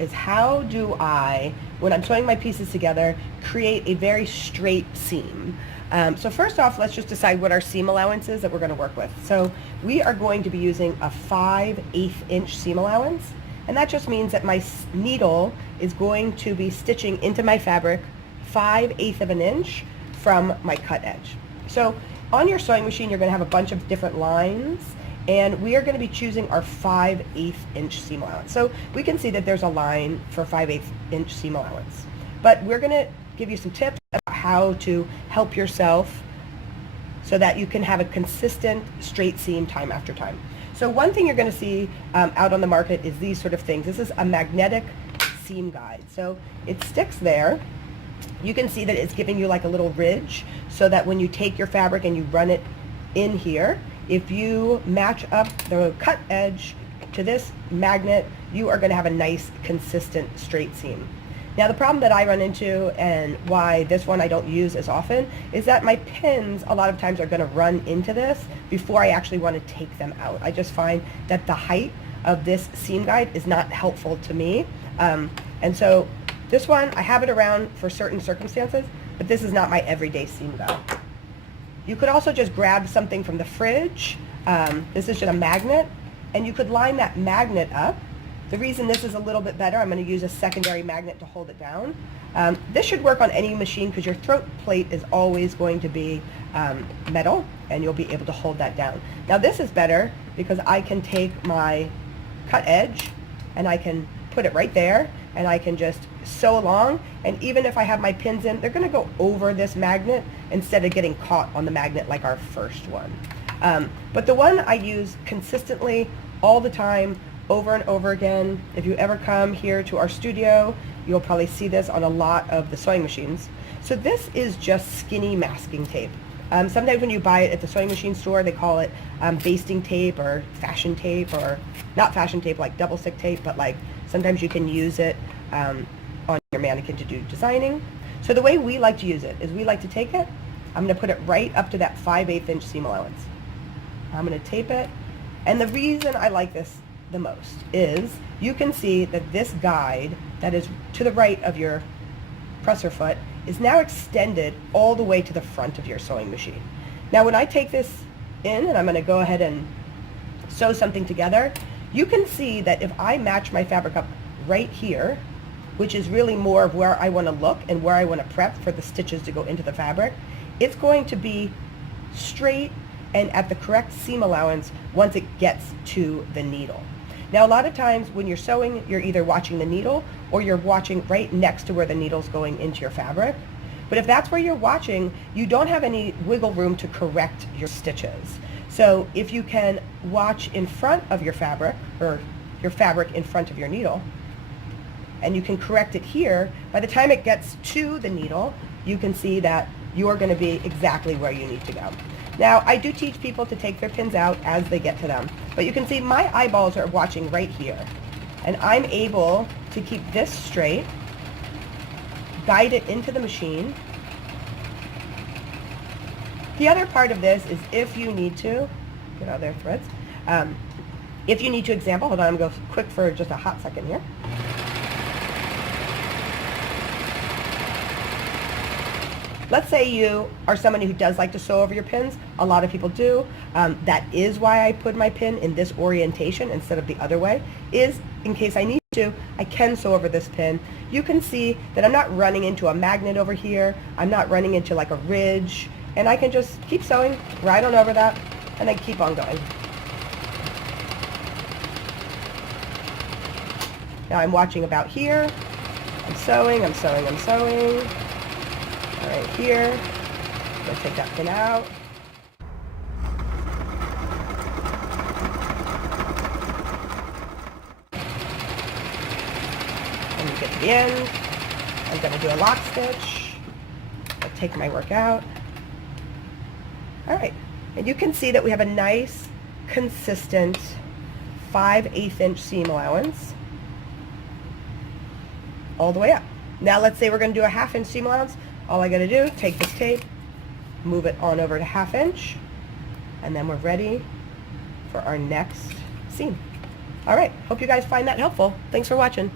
is how do I, when I'm sewing my pieces together, create a very straight seam. So first off, let's just decide what our seam allowance is that we're going to work with. So we are going to be using a 5/8 inch seam allowance, and that just means that my needle is going to be stitching into my fabric 5/8 of an inch from my cut edge. So on your sewing machine, you're going to have a bunch of different lines, and we are going to be choosing our 5/8 inch seam allowance. So we can see that there's a line for 5/8 inch seam allowance, but we're going to give you some tips about how to help yourself so that you can have a consistent straight seam time after time. So one thing you're going to see out on the market is these sort of things. This is a magnetic seam guide. So it sticks there. You can see that it's giving you like a little ridge so that when you take your fabric and you run it in here, if you match up the cut edge to this magnet, you are going to have a nice consistent straight seam. Now the problem that I run into, and why this one I don't use as often, is that my pins a lot of times are going to run into this before I actually want to take them out. I just find that the height of this seam guide is not helpful to me, and so this one I have it around for certain circumstances, but this is not my everyday seam guide. You could also just grab something from the fridge. This is just a magnet, and you could line that magnet up. The reason this is a little bit better, I'm going to use a secondary magnet to hold it down. This should work on any machine because your throat plate is always going to be metal, and you'll be able to hold that down. Now this is better because I can take my cut edge and I can put it right there, and I can just sew along, and even if I have my pins in, they're going to go over this magnet instead of getting caught on the magnet like our first one. But the one I use consistently all the time, over and over again, if you ever come here to our studio, you'll probably see this on a lot of the sewing machines. So this is just skinny masking tape. Sometimes when you buy it at the sewing machine store, they call it basting tape or fashion tape, or not fashion tape like double stick tape, but like sometimes you can use it on your mannequin to do designing. So the way we like to use it is we like to take it, I'm going to put it right up to that 5/8 inch seam allowance. I'm going to tape it, and the reason I like this the most is you can see that this guide that is to the right of your presser foot is now extended all the way to the front of your sewing machine. Now when I take this in and I'm going to go ahead and sew something together, you can see that if I match my fabric up right here, which is really more of where I want to look and where I want to prep for the stitches to go into the fabric, it's going to be straight and at the correct seam allowance once it gets to the needle. Now a lot of times when you're sewing, you're either watching the needle or you're watching right next to where the needle's going into your fabric. But if that's where you're watching, you don't have any wiggle room to correct your stitches. So if you can watch in front of your fabric, or your fabric in front of your needle, and you can correct it here, by the time it gets to the needle, you can see that you're going to be exactly where you need to go. Now, I do teach people to take their pins out as they get to them, but you can see my eyeballs are watching right here, and I'm able to keep this straight, guide it into the machine. The other part of this is if you need to, get out of their threads, if you need to example, hold on, I'm going to go quick for just a hot second here. Let's say you are somebody who does like to sew over your pins. A lot of people do. That is why I put my pin in this orientation instead of the other way, is in case I need to, I can sew over this pin. You can see that I'm not running into a magnet over here. I'm not running into like a ridge. And I can just keep sewing right on over that and then keep on going. Now I'm watching about here. I'm sewing, I'm sewing, I'm sewing. All right, here, I'm going to take that pin out. And you get to the end. I'm going to do a lock stitch. I'll take my work out. All right, and you can see that we have a nice, consistent 5/8 inch seam allowance all the way up. Now let's say we're going to do a 1/2 inch seam allowance. All I got to do, take this tape, move it on over to 1/2 inch, and then we're ready for our next seam. All right, hope you guys find that helpful. Thanks for watching.